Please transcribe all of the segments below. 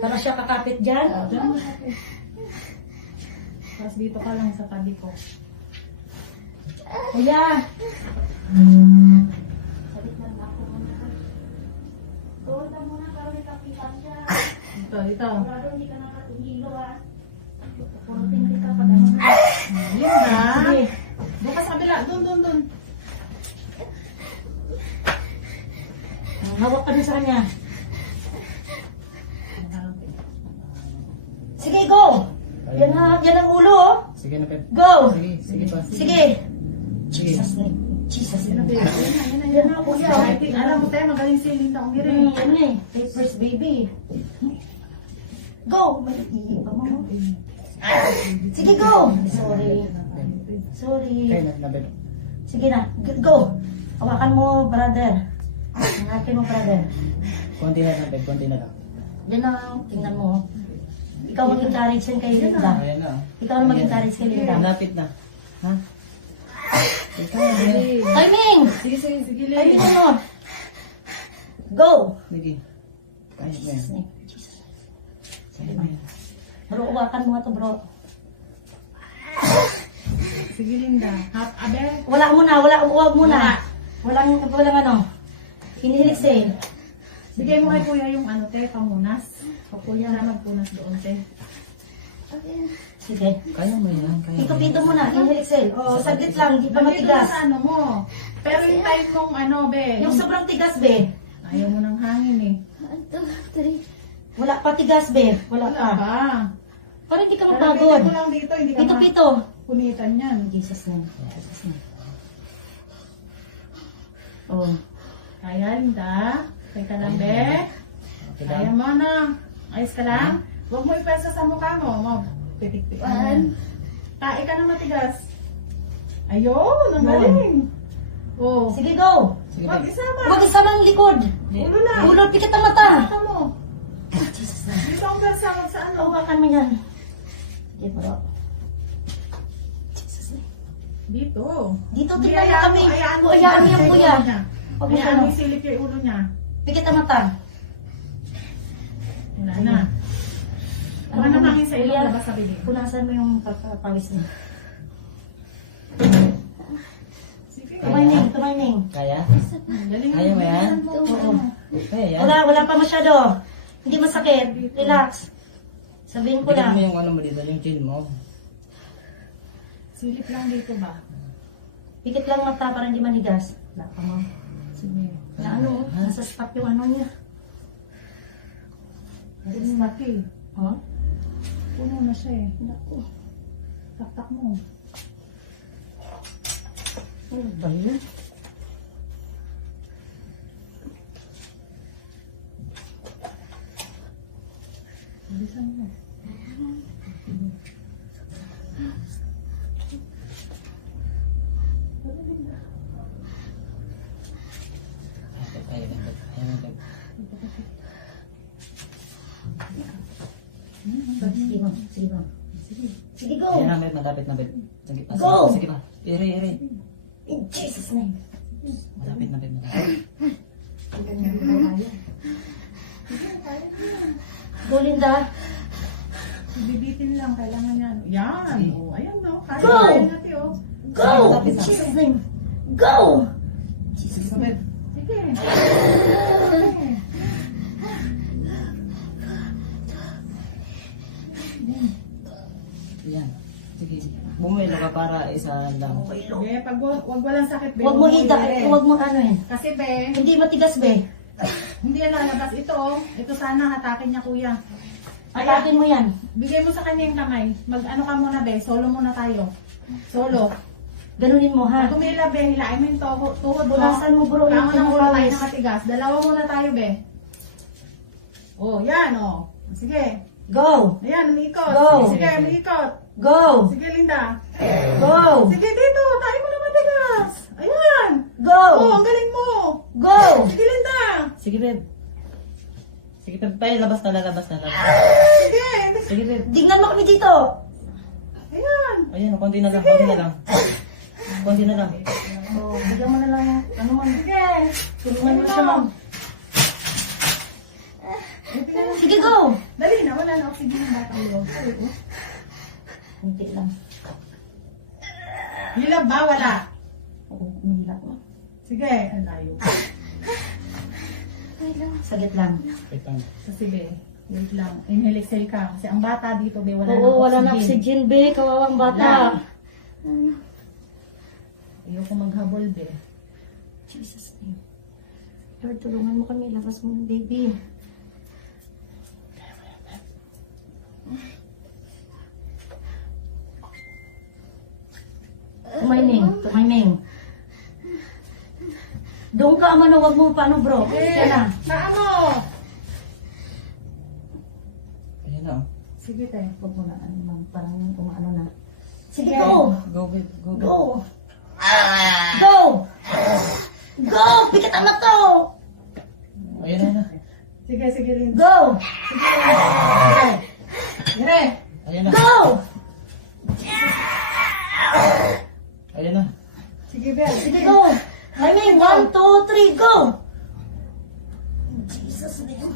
Para siya kakapit dyan. Diyan mo kapit. Tapos dito ka lang sa tabi ko. Kuya. Salit na lang ako muna. Doon na muna para may kapitan siya. Dito, dito. Sigurado hindi ka nakatungilo ah. Purutin kita pag ano na. Yun na. Sige. Bukas sa kabila. Doon. Hawak ka din sa kanya. Sige, go! Yan ang ulo oh. Sige na, Pep. Go! Sige pa. Sige! Jesus name. Jesus name. Yan na, kuya. Alam mo tayo, magaling si Linda Umiri. Yan na eh. Papers, baby. Go! Maliipa mo. Sige, go! Sorry. Sorry. Kaya na, Pep. Sige na. Go! Hawakan mo, brother. Hanapin mo, brother. Konti na lang, Pep. Konti na lang. Yan na, tingnan mo. Ikaw mag-encourage yan kay Linda. Ayan na. Ikaw na mag-encourage kay Linda. Lapit na. Ha? Ikaw na. Timing! Sige, Timing Lin. mo! Go! Sige. Kaya mo yan. Jesus name. Jesus. Kaya mo yan. Bro, uwakan mo nga to, bro. Sige, Linda. Abe. Wala muna, huwag muna. Walang ano. Hinihilis eh. Bigay mo kay kuya yung ano, te, pamunas. O kuya na magpunas doon, te. Sige. Kaya mo yan. Kaya mo yan. Pito muna, hinihilis eh. O, saglit lang, di pa Nandito matigas. na sa ano mo. Pero yung time mong ano, be. Yung sobrang tigas, be. Ayaw mo ng hangin eh. Wala pa tigas, be. Wala Wala pa. ba? Parang hindi ka Pero mapagod. mo lang dito, hindi ka Pito. punitan yan. Jesus name. Jesus name. Oh. Kaya, Linda. Teka lang, be. Okay Kaya lang. mo na. Ayos ka lang? Huwag mo ipesa sa mukha mo. Pitik-pitik. Tae ka na matigas. Ayun, ang Yun. galing. Oh. Sige, go. Sige, Wag Pep. isama. Huwag isa lang likod. Ulo lang. Ulo, pikit ang mata. Mata mo. Jesus name. Dito ang versa, wag sa ano. Hawakan mo yan. Sige, bro. Jesus name. Dito. Dito, Hindi, tingnan mo hayaan kami. hayaan O, hayaan mo yan, isilip kuya. yung ulo niya. Huwag mo Hayaan ano. mo isilip yung ulo niya. Pikit ang mata. Wala na. Kung ano hangin sa ilong, Kuya, labas sa bibig. punasan mo yung pawis niya. Sige. Tumaining. Kaya? Galing. Kaya mo yan? Oo. Kaya yan. Wala pa masyado. Hindi masakit. Relax. Sabihin ko Tignan lang. mo yung ano mo dito, yung chin mo. Silip lang dito ba? Pikit lang mata para hindi manigas. Wala pa mo. Sige. Na ano, nasa stop yung ano niya. Galing laki. Oh? Puno na siya eh. Naku. Taktak mo. Ano ba yun? Bilisan mo. Kaya yan, Pep. Kaya yan, Pep. Sige mo. Sige mo. Sige, go. Kaya na, Pep. Malapit na, Pep. Sige pa. Go! Sige pa. Ere. In Jesus' name. Malapit na, Pep. Malapit. Go, Linda. Bibitin lang. Kailangan yan. Yan. Sige. Oh, ayan no. Kaya Go! kaya natin oh. Go! In Jesus' name. Go! Jesus' name. Sige. Yan. Sige. Bumuelo ka para isa lang. Sige. Pag wag walang sakit. be, Huwag mo bumuhay, ida. be. Huwag mo ano eh. Kasi be, Hindi matigas, be. hindi yan lalabas. Ito oh. Ito sana hatakin niya kuya. Atakin mo yan. Bigay mo sa kanya yung kamay. Mag-ano ka muna be. Solo muna tayo. Solo. Ganunin mo, ha? Pag tumila be, hilain mo yung tuhod mo. Bunasan mo, bro, yung Kama ng ulo tayo pawis. na matigas. Dalawa muna tayo be. Oh, yan oh. Sige. Go! Ayan, umiikot. Go. Sige, umiikot. Go! Sige, Linda. Go! Sige, dito. Tayo mo na matigas. Ayan. Go! Oh, ang galing mo. Go! Sige, Linda. Sige, Pep. Sige, Pep. Tayo, labas na. Sige. Sige, Pep. Tingnan mo kami dito. Ayan. Ayan, konti na lang. Konti na lang. Konti na lang. Oh, bigyan mo na lang. Ano man. Sige. Tulungan mo siya, ma'am. Sige, go! Dali wala na oxygen ng bata ulo. Hindi lang. Hilab ba? Wala. Oo, umilap mo. Sige, ang layo. Saglit lang. Wait lang. Kasi be, wait lang. Inhale, exhale ka. Kasi ang bata dito, be, wala Oo, wala na oxygen. oxygen, be. Kawawang bata. Ayoko maghabol, be. Jesus name. Lord, tulungan mo kami. Labas mo ng baby. Tumayming. Doon ka, amano, wag mo paano, bro. Sige na. Paano? Ayan na. Sige, te. Wag mo na, ano, ma'am, parang umaano na. Sige, Sige. go! Go, babe. Go, go. Go! Go! Go! Pikat ang to! Ayan na. Sige, sige, Linda. Go! Dire! Ayan na. Go! Ayan na. Sige, be. Sige, go! I mean, 1, 2, 3, go! Jesus name.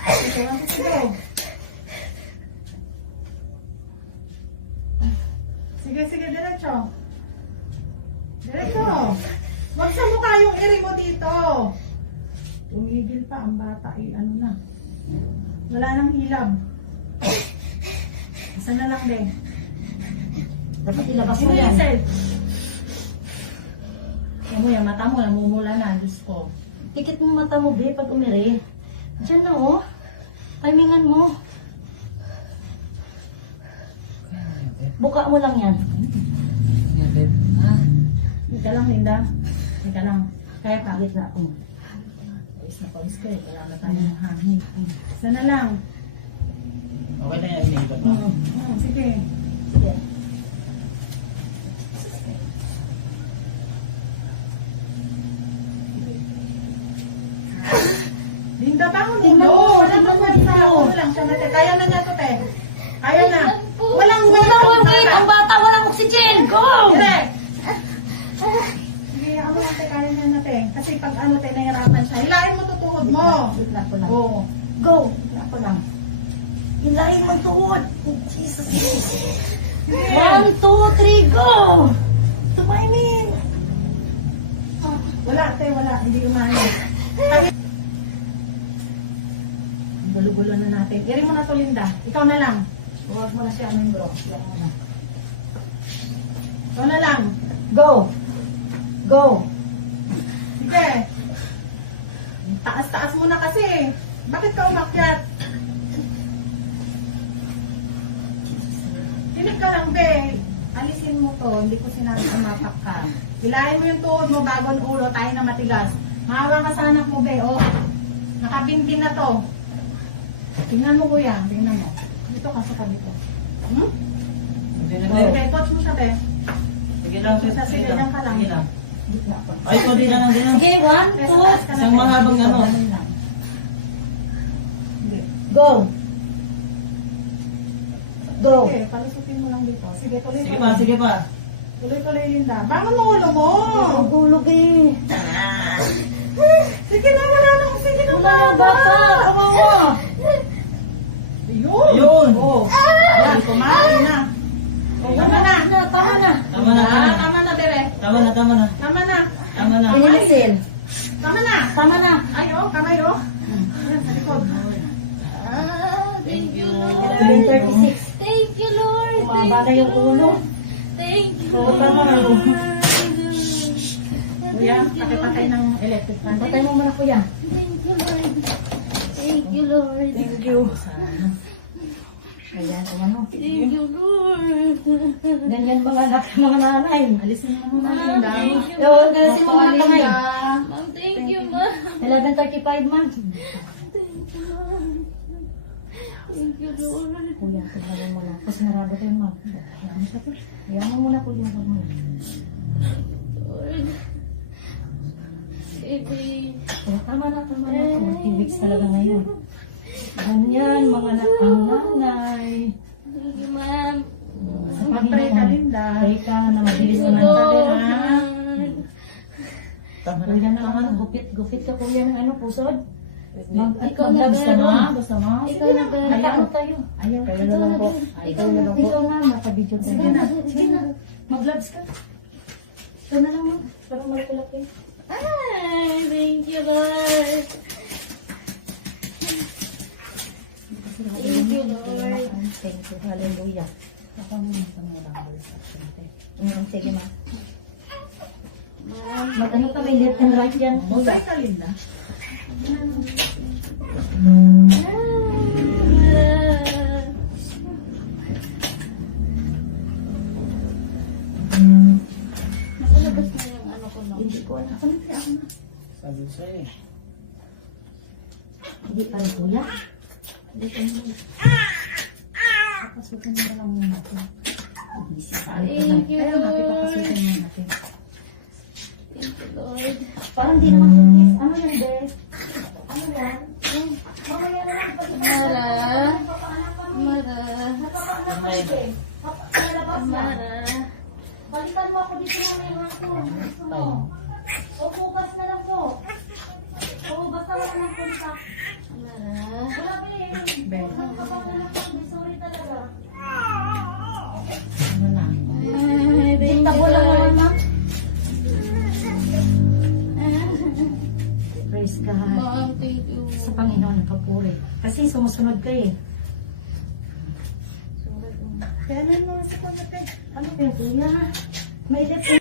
Sige, sige. Sige, sige, diretso. Diretso. Wag sa mukha yung iri mo dito. Tumigil pa ang bata. Ano na. Wala nang hilab. Isa na lang, be. Dapat ilabas mo Sige, yan. sir. Yan mo, yung mata mo, namumula na. Diyos ko. Pikit mo mata mo, be, pag umiri. Diyan na, oh. Timingan mo. Buka mo lang yan. Ayan, babe. Hindi ka lang, Linda. Hindi ka lang. Kaya ka. Pikit na ako. Pawis na pawis ka eh. Wala na tayong hangin. Isa na lang. Okay na yan. Iniibat na. Sige. Sige. Linda, bangon mo. Tingnan mo, Wala tingnan nang mo, pwede tingnan mo. Ano lang siya, te. Kaya na niya to, te. Kaya na. Walang Wait, ang bata, walang oxygen. Go! Dire. Sige, ano lang, te. Kaya niya na, te. Kasi pag ano, te, nahirapan siya. Hilahin mo tutuhod mo. Bigla ko lang. Oo. Go! Bigla ko lang. Hilahin mo ang tuhod. Jesus. 1, 2, 3, go! Tumaymin. Wala, te. Wala. Hindi umahin. Gulo-gulo na natin. Iri mo na to, Linda. Ikaw na lang. Huwag mo na siya, ano bro. Yan mo na. Ikaw na lang. Go! Go! Sige. Taas-taas mo na kasi. Bakit ka umakyat? Tinig ka lang, be. Alisin mo to. Hindi ko sinabi umapak ka. Hilahin mo yung tuhod mo bago ang ulo. Tayo na matigas. Maawa ka sa anak mo, be. Oh. Nakabinbin na to. Tingnan mo, kuya. Tingnan mo. Dito ka sa tabi ko. Hmm? Hindi na, Sige, babe. coach mo siya, be. Sige lang, sis. Sige, diyan ka lang. Sige lang. Bigla ko. Ay, ito din lang, din lang. Sige, 1, Taas 2, ka na, Isang be. mahabang ano. Ganun lang. Sige. go! Go! Sige, palusutin mo lang dito. Sige, tuloy Sige pa, sige pa. Tuloy-tuloy, Linda. Bangon mo ulo mo! Nagulog eh. Sige na, wala nang sige na Wala na bata. Kawawa. Ayun! Ayun. Oh. Yan, kumain na. Oh, tama na. Tama na. Tama na, tama na. Tama na, Bere. Tama na, tama na. Tama na. Tama na. Pinilisin. Tama na. Tama na. Ay, oh, kamay, oh. Yan, sa likod. Thank you, Lord. 11:36. Thank you, Lord. Umaba na yung ulo. Thank you, Oo, tama na. Kuya, pakipatay ng electric fan. Patay mo muna, kuya. Thank you, Lord. Thank you, Lord. Thank you. Ayan, kung ano. Thank you, Lord. Ganyan mga anak, mga nanay. Alisin mo muna, Linda. Thank you, Yo, kasi mo mga kamay. Ma'am. Thank you, Ma'am. 11:35 man. Thank you, Ma'am. Thank you, Lord. Kuya, tingnan mo muna. Kasi narado ko yung ma'am. Ayan mo siya to. Ayan mo muna, kuya. Huwag mo. Lord. Baby. Oh, tama na. 14 weeks talaga ngayon. Ganyan, mga anak ang nanay. Thank you, Ma'am. Mag-pray ka, Linda. Pray ka na mabilis Thank naman you, tayo. Lord. Tama na. Kuya na ano, gupit ka kuya ng ano, pusod. Ikaw na, Mag-gloves ka Bel. na? Basta ma? Ikaw na, Bel. Nagkakaroon tayo. Ayaw. Kayo na lang po. Ikaw na, Bel. Ikaw na, makabidyo tayo. Sige na, sige na. Mag-gloves ka. Ikaw na lang, ma. Parang malaki-laki. Ay, thank you, Lord. Thank you, Lord. Thank you. Hallelujah. Ako mo sa mga numbers. Sige, ma. Mag-ano ka, may left and right yan. Bukay ka, Linda. Nasa labas na yung ano ko lang. Hindi ko alam. Ako na, ako na. Sabi ko sa'yo eh. Hindi pa rin, kuya. Hindi pa rin. Papasukin mo na lang muna ito. Busy pa. Thank you, Kaya nga, Lord. papasukin mo natin. Thank you, Lord. Parang di naman cookies. Ano yan, Beth? Ano yan? Mamaya na lang. Mara. Mara. Mara. Balikan mo ako dito na may hapon. Gusto mo? O bukas na lang po. O basta wala ng kontak. Mara. Wala ba eh. Beth. Sorry talaga. Ano na? Ay, thank you, Tabo lang naman, Lord. ma'am. Praise God. Ma'am, thank you. Sa Panginoon nakapuri. Kasi sumusunod ka eh. Kaya na mo sa pagkatay. Ano kaya kuya? May left